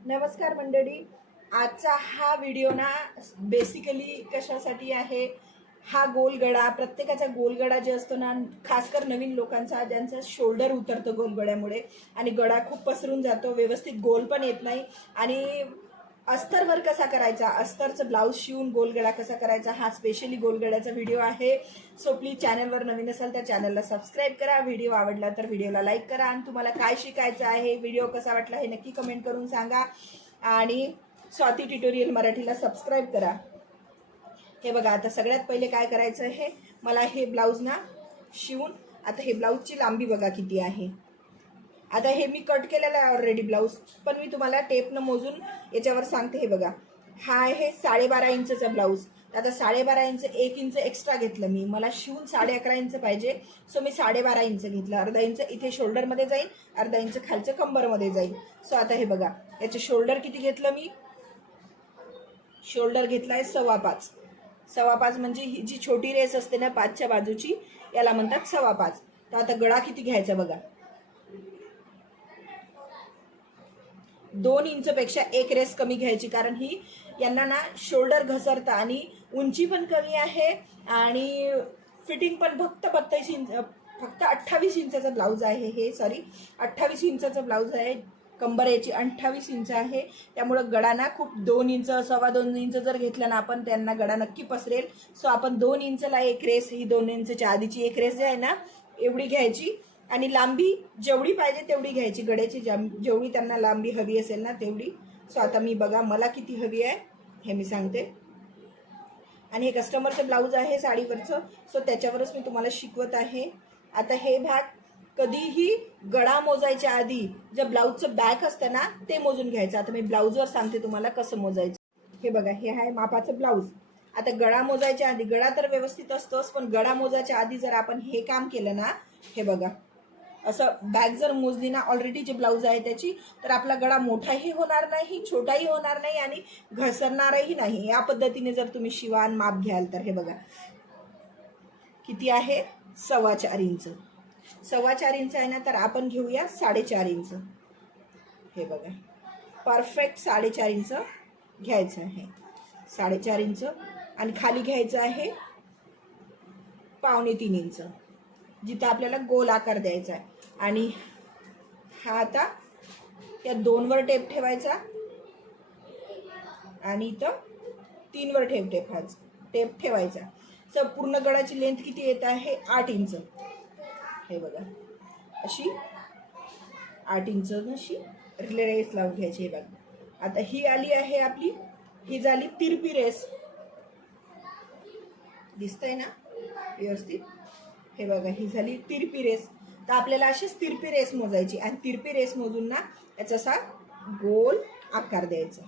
नमस्कार मंडळी, आजचा हा व्हिडिओ ना बेसिकली कशासाठी आहे. हा गोलगडा, प्रत्येकाचा गोलगडा जे असतो ना, खासकर नवीन लोकांचा ज्यांचा शोल्डर उतरतो गोलगड्यामुळे आणि गळा खूप पसरून जातो, व्यवस्थित गोल पण येत नाही. आणि अस्तरवर कसा करायचा, अस्तरचं ब्लाऊज शिवून गोलगडा कसा करायचा, हा स्पेशली गोलगड्याचा व्हिडिओ आहे. सो प्लीज चॅनलवर नवीन असाल तर चॅनलला सबस्क्राईब करा, व्हिडिओ आवडला तर व्हिडिओला लाईक करा आणि तुम्हाला काय शिकायचं आहे, व्हिडिओ कसा वाटला हे नक्की कमेंट करून सांगा. आणि स्वाती ट्युटोरियल मराठीला सबस्क्राईब करा. हे बघा, आता सगळ्यात पहिले काय करायचं आहे, मला हे ब्लाऊज ना शिवून, आता हे ब्लाऊजची लांबी बघा किती आहे. आता हे मी कट केलेलं आहे ऑलरेडी ब्लाऊज, पण मी तुम्हाला टेपनं मोजून याच्यावर सांगते. हे बघा, हा आहे 12.5 इंचचा ब्लाऊज. आता 12.5 इंच 1 इंच एक्स्ट्रा घेतलं मी, मला शिवून 11.5 इंच पाहिजे. सो मी 12.5 इंच घेतलं. अर्धा इंच इथे शोल्डरमध्ये जाईल, अर्धा इंच खालचं कंबरमध्ये जाईल. सो आता हे बघा, याचे शोल्डर किती घेतलं मी, शोल्डर घेतला आहे 5.25. 5.25 म्हणजे ही जी छोटी रेस असते ना 5च्या बाजूची, याला म्हणतात 5.25. तर आता गळा किती घ्यायचा बघा, 2 इंचपेक्षा 1 रेस कमी घ्यायची, कारण ही यांना ना शोल्डर घसरतं आणि उंची पण कमी आहे आणि फिटिंग पण फक्त 32 इंच, फक्त 28 इंचाचा ब्लाऊज आहे हे. सॉरी, 28 इंचाचा ब्लाऊज आहे. कंबर याची 28 इंच आहे. त्यामुळं गळा ना खूप 2 इंच, 2.25 इंच जर घेतलं ना आपण, त्यांना गळा नक्की पसरेल. सो आपण 2 इंचला 1 रेस, ही 2 इंचच्या आधीची 1 रेस जी आहे ना एवढी घ्यायची. आणि लांबी जेवढी पाहिजे तेवढी घ्यायची, गड्याची जेवढी त्यांना लांबी हवी असेल ना तेवढी. सो आता मी बघा, मला किती हवी आहे हे मी सांगते. आणि हे कस्टमरचं ब्लाऊज आहे साडीवरचं, सो त्याच्यावरच मी तुम्हाला शिकवत आहे. आता हे भाग कधीही गळा मोजायच्या आधी जे ब्लाऊजचं बॅक असतं ना ते मोजून घ्यायचं. आता मी ब्लाऊजवर सांगते तुम्हाला कसं मोजायचं. हे बघा, हे आहे मापाचं ब्लाऊज. आता गळा मोजायच्या आधी, गळा तर व्यवस्थित असतोच, पण गळा मोजायच्या आधी जर आपण हे काम केलं ना, हे बघा, असं बॅक जर मोजली ना ऑलरेडी जे ब्लाऊज आहे त्याची, तर आपला गळा मोठाही होणार नाही, छोटाही होणार नाही आणि घसरणारही नाही. या पद्धतीने जर तुम्ही शिवान माप घ्याल तर हे बघा किती आहे, 4.25 इंच. 4.25 इंच आहे ना, तर आपण घेऊया 4.5 इंच. हे बघा, परफेक्ट 4.5 इंच घ्यायचं आहे, 4.5 इंच. आणि खाली घ्यायचं आहे 2.25 इंच, जिथं आपल्याला गोल आकार द्यायचा आहे. आणि हा आता या 2वर टेप ठेवायचा आणि इथं 3वर टेप ठेवायचा. तर पूर्ण गळाची लेंथ किती येत आहे, 8 इंच. हे बघा, अशी 8 इंच अशी रेस लावून घ्यायची. हे बघा, आता ही आली आहे आपली, ही झाली तिरपी रेस. दिसतंय ना व्यवस्थित. हे बघा, ही झाली तिरपी रेस. तर आपल्याला अशीच तिरपी रेस मोजायची आणि तिरपी रेस मोजून ना याचा असा गोल आकार द्यायचा.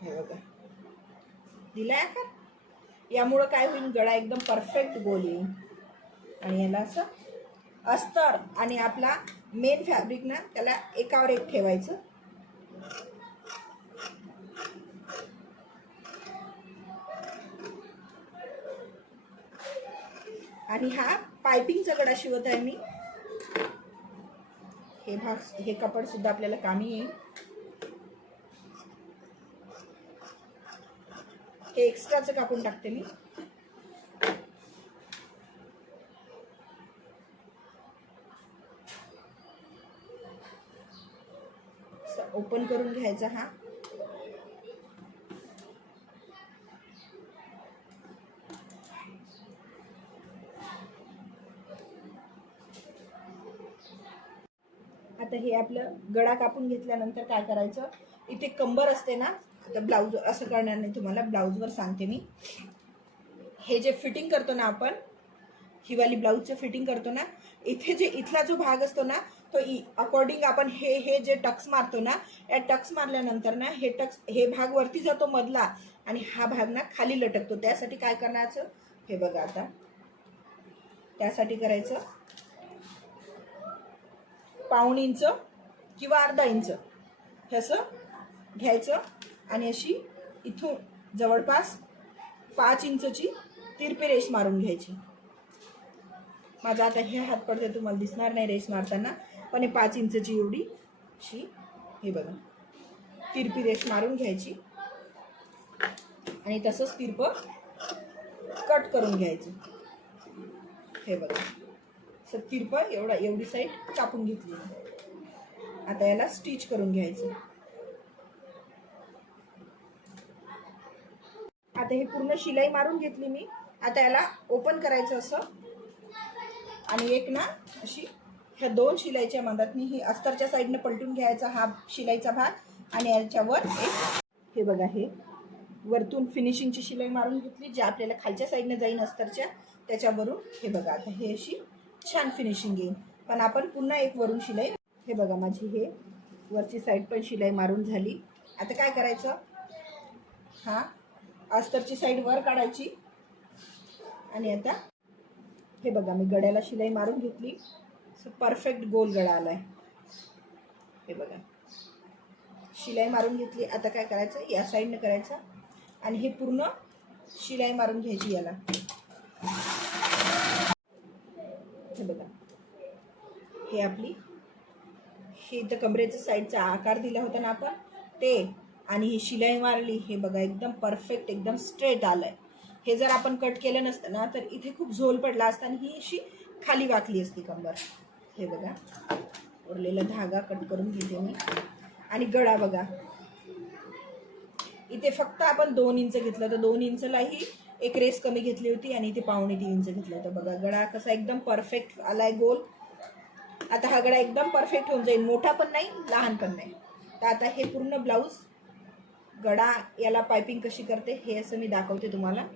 हे बघा, दिलाय आकार. यामुळं काय होईल, गळा एकदम परफेक्ट गोल येईल. आणि याला असं अस्तर आणि आपला मेन फॅब्रिक ना त्याला एकावर एक ठेवायचं. आणि हा पायपिंगचा गळा शिवत आहे मी. हे भाग, हे कपड सुद्धा आपल्याला कामी येईल. हे एक्स्ट्राचं कापून टाकते मी. ओपन करून घ्यायचा हा. आता हे आपलं गळा कापून घेतल्यानंतर काय करायचं, इथे कंबर असते ना, आता ब्लाऊज असं करणार नाही तुम्हाला, ब्लाऊजवर सांगते मी. हे जे फिटिंग करतो ना आपण, ही वाली ब्लाऊजचं फिटिंग करतो ना, इथे जे इथला जो भाग असतो ना, तो अकॉर्डिंग आपण हे जे टक्स मारतो ना, या टक्स मारल्यानंतर ना हे भाग वरती जातो मधला आणि हा भाग ना खाली लटकतो. त्यासाठी काय करायचं, हे बघा, आता त्यासाठी करायचं 1.25 इंच किंवा अर्धा इंच हे असं घ्यायचं आणि अशी इथून जवळपास 5 इंचची तिरपी रेष मारून घ्यायची. माझा आता हे हात पडते, तुम्हाला दिसणार नाही रेस मारताना, पण हे 5 इंचची एवढी अशी हे बघा, तिरपी रेष मारून घ्यायची आणि तसंच तिरप कट करून घ्यायचं. हे बघा, असं तिरप एवढी साईड कापून घेतली. आता याला स्टिच करून घ्यायचं. आता हे पूर्ण शिलाई मारून घेतली मी. आता याला ओपन करायचं असं, आणि एक ना अशी ह्या 2 शिलाईच्या मधात मी ही अस्तरच्या साईडनं पलटून घ्यायचा हा शिलाईचा भाग, आणि याच्यावर एक हे बघा, हे वरतून फिनिशिंगची शिलाई मारून घेतली, जी आपल्याला खालच्या साईडनं जाईन अस्तरच्या त्याच्यावरून. हे बघा, आता हे अशी छान फिनिशिंग येईल. पण आपण पुन्हा एक वरून शिलाई, हे बघा माझी हे वरची साईड पण शिलाई मारून झाली. आता काय करायचं, हा अस्तरची साईड वर काढायची, आणि आता हे बघा मी गड्याला शिलाई मारून घेतली. परफेक्ट गोल गळा आलाय. हे बघा, शिलाई मारून घेतली. आता काय करायचं, या साईडनं करायचं आणि हे पूर्ण शिलाई मारून घ्यायची याला. हे बघा, हे आपली हे इथं कमरेचा साईडचा आकार दिला होता ना आपण ते, आणि ही शिलाई मारली. हे बघा, एकदम परफेक्ट, एकदम स्ट्रेट आलंय. हे जर आपण कट केलं नसतं ना तर इथे खूप झोल पडला असता आणि ही अशी खाली वाकली असती कंबर. हे बघा, उरलेला धागा कट करून घेते मी. आणि गळा बघा, इथे फक्त आपण 2 इंच घेतलं, तर 2 इंचलाही एक रेस कमी घेतली होती आणि इथे 2.25 इंच घेतलं होतं. बघा गळा कसा एकदम परफेक्ट आलाय गोल. आता हा गळा एकदम परफेक्ट होऊन जाईल, मोठा पण नाही लहान पण नाही. तर आता हे पूर्ण ब्लाऊज गळा याला पायपिंग कशी करते हे असं मी दाखवते तुम्हाला.